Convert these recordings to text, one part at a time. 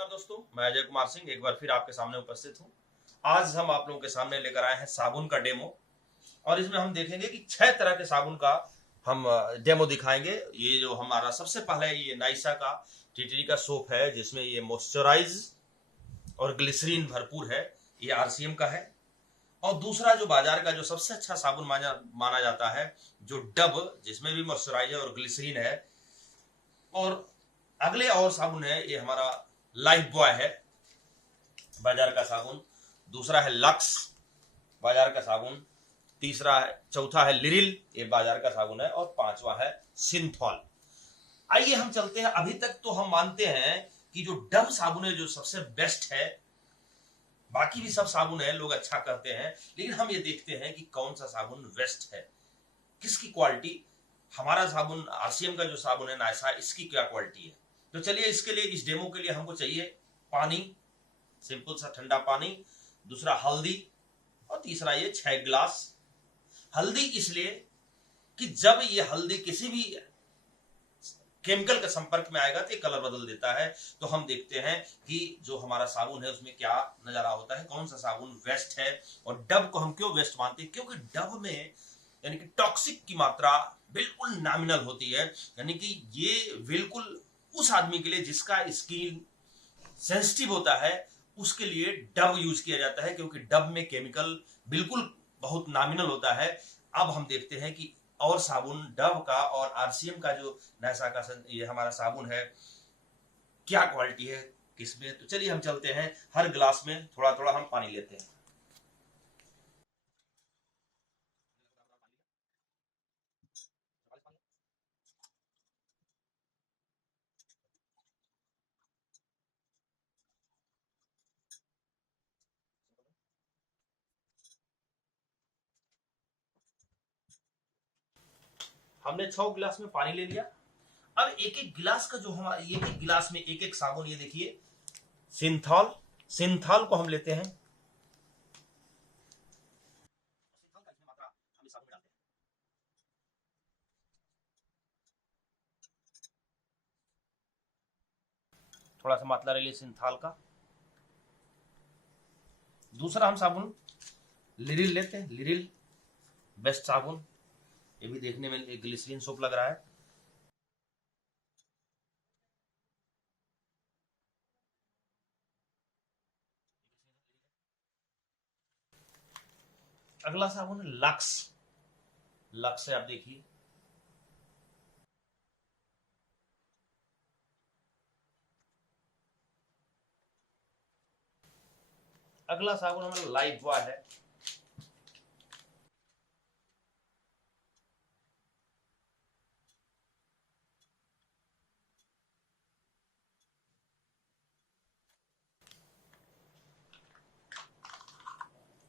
नमस्कार दोस्तों, मैं अजय कुमार सिंह एक बार फिर आपके सामने उपस्थित हूँ। आज हम आप लोगों के सामने लेकर आए हैं साबुन का डेमो और इसमें हम देखेंगे कि 6 तरह के साबुन का हम डेमो दिखाएंगे। ये जो हमारा सबसे पहले ये नाइसा का टीटी का सोप है जिसमें ये मॉइस्चराइज और ग्लिसरीन भरपूर है, ये आरसीएम का है। और दूसरा जो बाजार का जो सबसे अच्छा साबुन माना जाता है जो डब, जिसमें भी मॉइस्चराइजर और ग्लिसरीन है। और अगले और साबुन है ये हमारा लाइफ बॉय है बाजार का साबुन। दूसरा है लक्स बाजार का साबुन। तीसरा है, चौथा है लिरिल, ये बाजार का साबुन है। और पांचवा है सिंथॉल। आइए हम चलते हैं। अभी तक तो हम मानते हैं कि जो डब साबुन है जो सबसे बेस्ट है, बाकी भी सब साबुन है लोग अच्छा करते हैं, लेकिन हम ये देखते हैं कि कौन सा साबुन बेस्ट है, किसकी क्वालिटी। हमारा साबुन आरसीएम का जो साबुन है नाइसा, इसकी क्या क्वालिटी है। तो चलिए इसके लिए, इस डेमो के लिए हमको चाहिए पानी, सिंपल सा ठंडा पानी। दूसरा हल्दी और तीसरा ये 6 गिलास। हल्दी इसलिए कि जब ये हल्दी किसी भी केमिकल के संपर्क में आएगा तो ये कलर बदल देता है। तो हम देखते हैं कि जो हमारा साबुन है उसमें क्या नजारा होता है, कौन सा साबुन वेस्ट है। और डब को हम क्यों वेस्ट मानते हैं, क्योंकि डब में यानी कि टॉक्सिक की मात्रा बिल्कुल नॉमिनल होती है। यानी कि ये बिल्कुल उस आदमी के लिए जिसका स्किन सेंसिटिव होता है उसके लिए डब यूज किया जाता है, क्योंकि डब में केमिकल बिल्कुल बहुत नॉमिनल होता है। अब हम देखते हैं कि और साबुन डब का और आरसीएम का जो नाइसा का ये हमारा साबुन है क्या क्वालिटी है किसमें। तो चलिए हम चलते हैं, हर गिलास में थोड़ा थोड़ा हम पानी लेते हैं। हमने 6 गिलास में पानी ले लिया। अब एक एक गिलास का जो हमारा एक एक गिलास में एक एक साबुन, ये देखिए सिंथॉल, सिंथॉल को हम लेते हैं। थोड़ा सा मात्रा ले लिया सिंथॉल का। दूसरा हम साबुन लिरिल लेते हैं, लिरिल बेस्ट साबुन। ये भी देखने में एक ग्लिसरीन सोप लग रहा है। अगला साबुन है लक्स, लक्स से आप देखिए। अगला साबुन हमारा लाइफ बॉय है।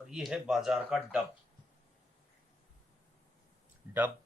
और ये है बाजार का डब, डब।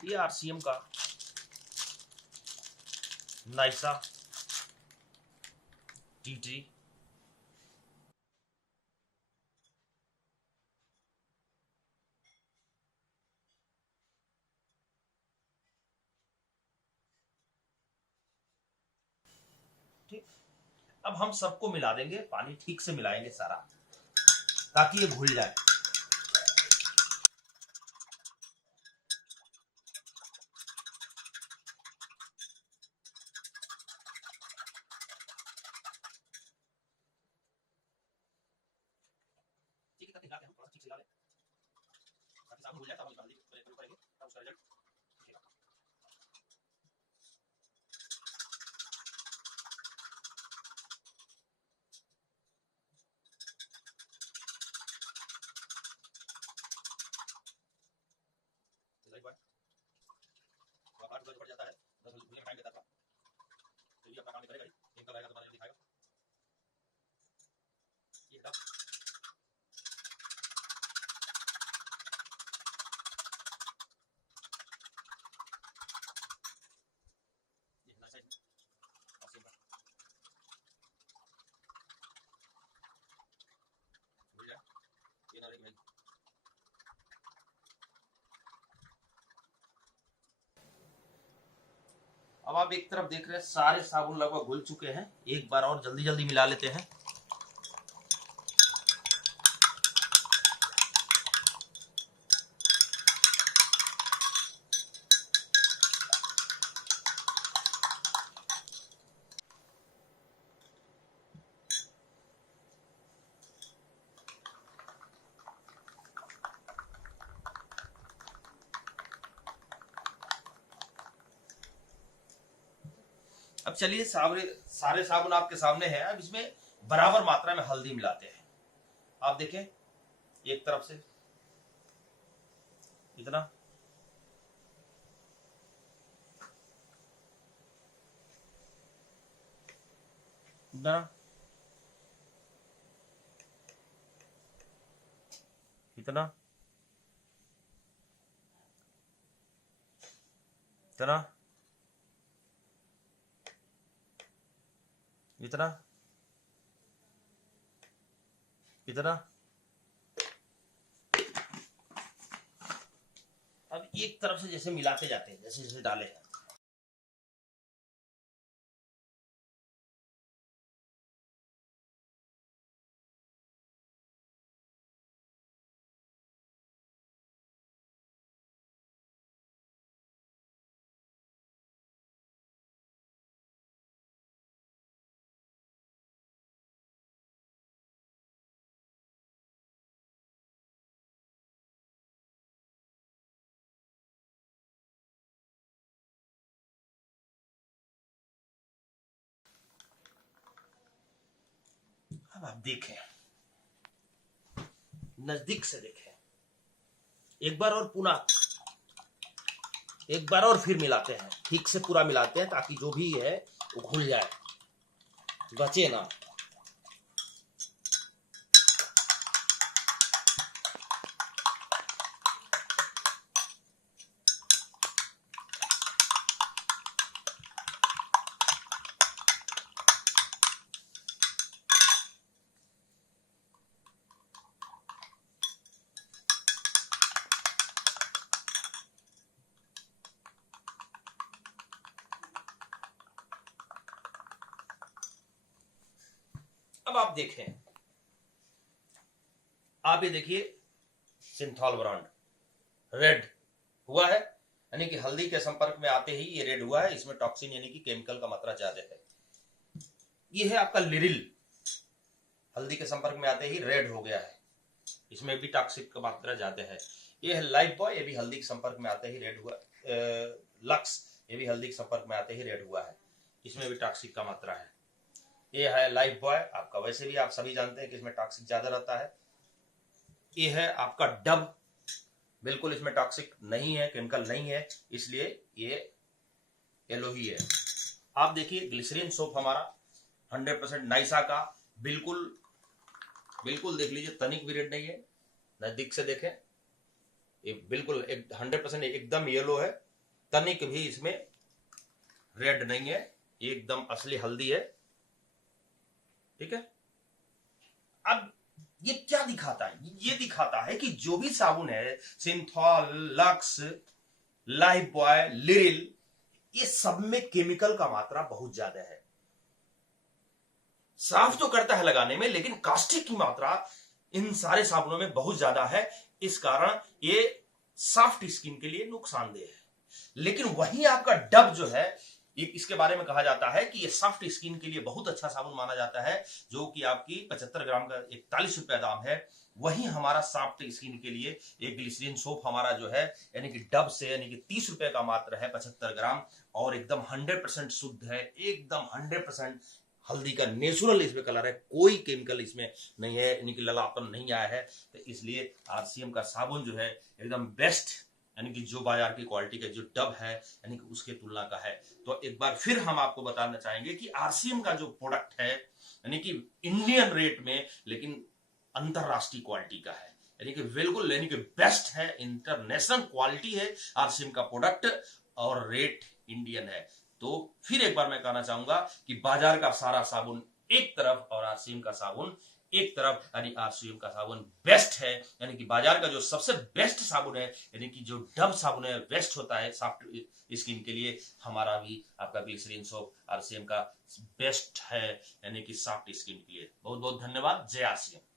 ये आरसीएम का नाइसा टी। ठीक, अब हम सबको मिला देंगे, पानी ठीक से मिलाएंगे सारा ताकि ये घुल जाए। ठीक है, हिला के हम थोड़ा सा ठीक से हिला लें ताकि साबुन घुल जाए, तब हम हल्दी प्रयोग करेंगे, तब उसका रिजल्ट दिखेगा। लाइफ बॉय थोड़ा हार्ड पड़ जाता है, 10 मिनट टाइम लेता था, तो ये अपना काम करेगा ही, केमिकल रहेगा तो बाद में दिखाएगा। ये डब, अब आप एक तरफ देख रहे हैं सारे साबुन लगभग घुल चुके हैं, एक बार और जल्दी जल्दी मिला लेते हैं। अब चलिए सारे साबुन आपके सामने है। अब इसमें बराबर मात्रा में हल्दी मिलाते हैं। आप देखें एक तरफ से इतना, इतना, इतना, इतना, इतना, इतना। अब एक तरफ से जैसे मिलाते जाते हैं, जैसे जैसे डाले हैं। अब आप देखें, नजदीक से देखें, एक बार और पुनः एक बार और फिर मिलाते हैं, ठीक से पूरा मिलाते हैं ताकि जो भी है वो घुल जाए, बचे ना। अब आप देखें, आप ये देखिए सिंथॉल ब्रांड रेड हुआ है, यानी कि हल्दी के संपर्क में आते ही ये रेड हुआ है। इसमें टॉक्सिन यानी कि केमिकल का मात्रा ज्यादा है। ये है आपका लिरिल, हल्दी के संपर्क में आते ही रेड हो गया है, इसमें भी टॉक्सिक का मात्रा ज्यादा है। ये है लाइफ बॉय, ये भी हल्दी के संपर्क में आते ही रेड हुआ। लक्स, ये भी हल्दी के संपर्क में आते ही रेड हुआ है, इसमें भी टॉक्सिक का मात्रा है। ये है लाइफ बॉय आपका, वैसे भी आप सभी जानते हैं कि इसमें टॉक्सिक ज्यादा रहता है। ये है आपका डब, बिल्कुल इसमें टॉक्सिक नहीं है, केमिकल नहीं है, इसलिए ये येलो ही है। आप देखिए ग्लिसरीन सोप हमारा 100% नाइसा का, बिल्कुल बिल्कुल देख लीजिए, तनिक भी रेड नहीं है। नजदीक से देखें, ये बिल्कुल 100% एकदम येलो है, तनिक भी इसमें रेड नहीं है, एकदम असली हल्दी है। ठीक है। अब ये क्या दिखाता है? ये दिखाता है कि जो भी साबुन है, Cinthol, Lux, Lifebuoy, Liril, ये सब में केमिकल का मात्रा बहुत ज्यादा है। साफ तो करता है लगाने में, लेकिन कास्टिक की मात्रा इन सारे साबुनों में बहुत ज्यादा है। इस कारण ये सॉफ्ट स्किन के लिए नुकसानदेह है। लेकिन वही आपका डब जो है, इसके बारे में कहा जाता है कि ये सॉफ्ट स्किन के लिए बहुत अच्छा साबुन माना जाता है, जो कि आपकी 75 ग्राम का 41 रुपया दाम है। वही हमारा सॉफ्ट स्किन के लिए एक ग्लिसरीन सोप हमारा जो है, यानी कि डब से, यानी कि 30 रुपए का मात्र है 75 ग्राम, और एकदम 100% शुद्ध है, एकदम 100% हल्दी का नेचुरल इसमें कलर है, कोई केमिकल इसमें नहीं है, यानी कि ललापन नहीं आया है। तो इसलिए आरसीएम का साबुन जो है एकदम बेस्ट, यानी कि जो बाजार की क्वालिटी का जो डब है, यानी कि उसके तुलना का है। तो एक बार फिर हम आपको बताना चाहेंगे कि आरसीएम का जो प्रोडक्ट है, यानी कि इंडियन रेट में लेकिन अंतरराष्ट्रीय क्वालिटी का है, यानी कि बिल्कुल, यानी कि बेस्ट है, इंटरनेशनल क्वालिटी है आरसीएम का प्रोडक्ट, और रेट इंडियन है। तो फिर एक बार मैं कहना चाहूंगा कि बाजार का सारा साबुन एक तरफ और आरसीएम का साबुन एक तरफ यानी आरसीएम का साबुन बेस्ट है, यानी कि बाजार का जो सबसे बेस्ट साबुन है, यानी कि जो डव साबुन है बेस्ट होता है सॉफ्ट स्किन के लिए, हमारा भी आपका ग्लिसरीन सोप आरसीएम का बेस्ट है, यानी कि सॉफ्ट स्किन के लिए। बहुत बहुत धन्यवाद। जय आरसीएम।